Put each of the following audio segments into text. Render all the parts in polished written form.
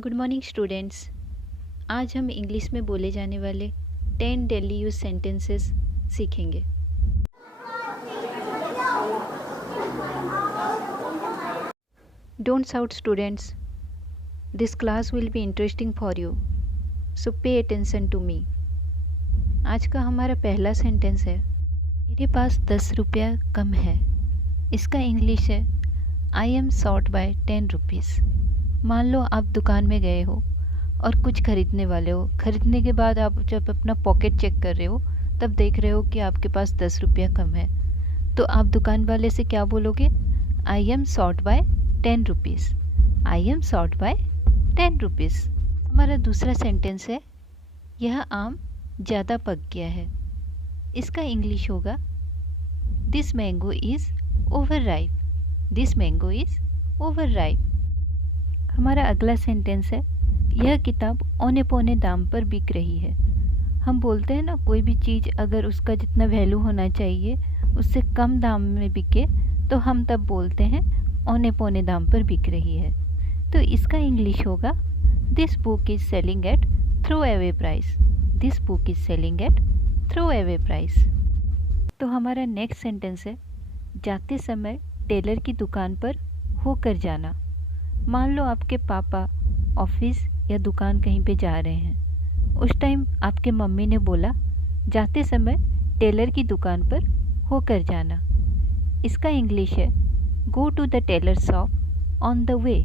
Good morning students. आज हम English में बोले जाने वाले 10 डेली यूज सेंटेंसेस सीखेंगे। Don't shout students, this class will be interesting for you, so pay attention to me. आज का हमारा पहला सेंटेंस है, मेरे पास 10 रुपया कम है। इसका इंग्लिश है, I am short by 10 rupees. मान लो आप दुकान में गए हो और कुछ खरीदने वाले हो। खरीदने के बाद आप जब अपना पॉकेट चेक कर रहे हो तब देख रहे हो कि आपके पास 10 रुपया कम है। तो आप दुकान वाले से क्या बोलोगे? I am short by 10 rupees. I am short by 10 rupees. हमारा दूसरा सेंटेंस है, यह आम ज़्यादा पक गया है। इसका इंग्लिश होगा, this mango is over ripe. This mango is over ripe. हमारा अगला सेंटेंस है, यह किताब औने पौने दाम पर बिक रही है। हम बोलते हैं ना, कोई भी चीज़ अगर उसका जितना वैल्यू होना चाहिए उससे कम दाम में बिके तो हम तब बोलते हैं औने पौने दाम पर बिक रही है। तो इसका इंग्लिश होगा, this book is selling at throw away price. This book is selling at throw away price. तो हमारा नेक्स्ट सेंटेंस है, जाते समय टेलर की दुकान पर होकर जाना। मान लो आपके पापा ऑफिस या दुकान कहीं पे जा रहे हैं। उस टाइम आपके मम्मी ने बोला, जाते समय टेलर की दुकान पर होकर जाना। इसका इंग्लिश है, go to the tailor shop on the way.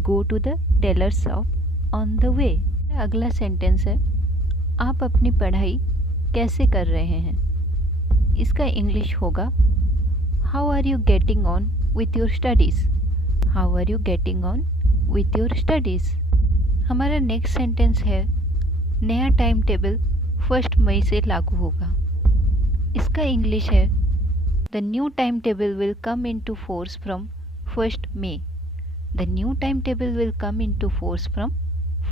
Go to the tailor shop on the way. अगला सेंटेंस है, आप अपनी पढ़ाई कैसे कर रहे हैं। इसका इंग्लिश होगा, how are you getting on with your studies. How are you getting on with your studies. हमारा नेक्स्ट सेंटेंस है, नया टाइम टेबल 1 मई से लागू होगा। इसका इंग्लिश है, the new time table will come into force from 1 May. The new time table will come into force from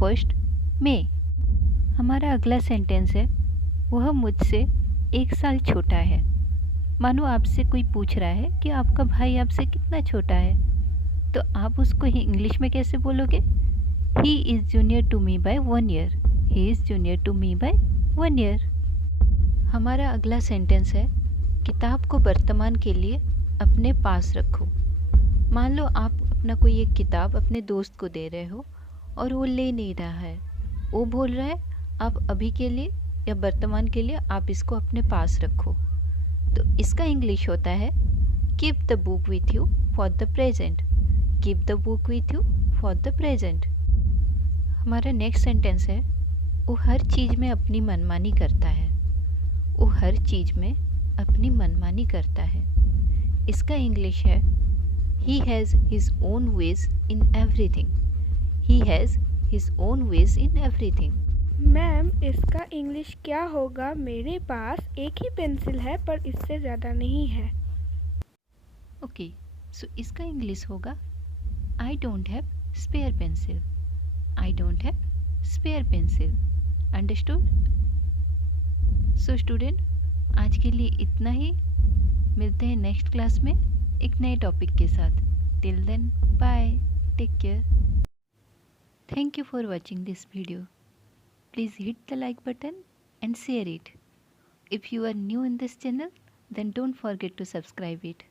1 May. हमारा अगला सेंटेंस है, वह मुझसे 1 साल छोटा है। मानो आपसे कोई पूछ रहा है कि आपका भाई आपसे कितना छोटा है, तो आप उसको इंग्लिश में कैसे बोलोगे? He is junior to me by 1 year. He is junior to me by 1 year. हमारा अगला सेंटेंस है, किताब को वर्तमान के लिए अपने पास रखो। मान लो आप अपना कोई एक किताब अपने दोस्त को दे रहे हो और वो ले नहीं रहा है। वो बोल रहा है आप अभी के लिए या वर्तमान के लिए आप इसको अपने पास रखो। तो इसका इंग्लिश होता है, keep the book with you for the present. Keep the book with you for the present. हमारा नेक्स्ट सेंटेंस है, वो हर चीज़ में अपनी मनमानी करता है। वो हर चीज़ में अपनी मनमानी करता है। इसका इंग्लिश है, he has his own ways in everything. He has his own ways in everything. Ma'am, इसका इंग्लिश क्या होगा? मेरे पास एक ही पेंसिल है पर इससे ज़्यादा नहीं है। ओके, सो इसका इंग्लिश होगा, I don't have spare pencil. I don't have spare pencil. Understood? So student, आज के लिए इतना ही। मिलते हैं नेक्स्ट क्लास में एक नए टॉपिक के साथ। Till then, bye, take care. Thank you for watching this video. Please hit the like button and share it. If you are new in this channel, then don't forget to subscribe it.